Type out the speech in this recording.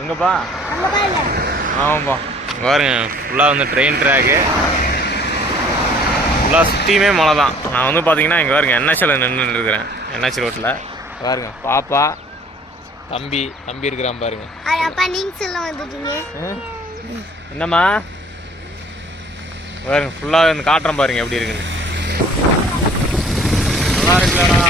எங்கப்பா ஆமாப்பா பாருங்க. ஃபுல்லாக வந்து ட்ரெயின் ட்ராக்கு ஃபுல்லாக சுற்றியுமே மழை தான். நான் வந்து பார்த்தீங்கன்னா இங்கே பாருங்க என்ஹெச்சில் நின்று இருக்கிறேன் என்ஹெச் ரோட்டில் பாருங்க பாப்பா தம்பி தம்பி இருக்கிறான் பாருங்க. அப்பா நீங்க வந்துட்டீங்க என்னம்மா? பாருங்க ஃபுல்லாக வந்து காட்டுறேன் பாருங்க எப்படி இருக்குன்னு. நல்லா இருக்குல்லடா.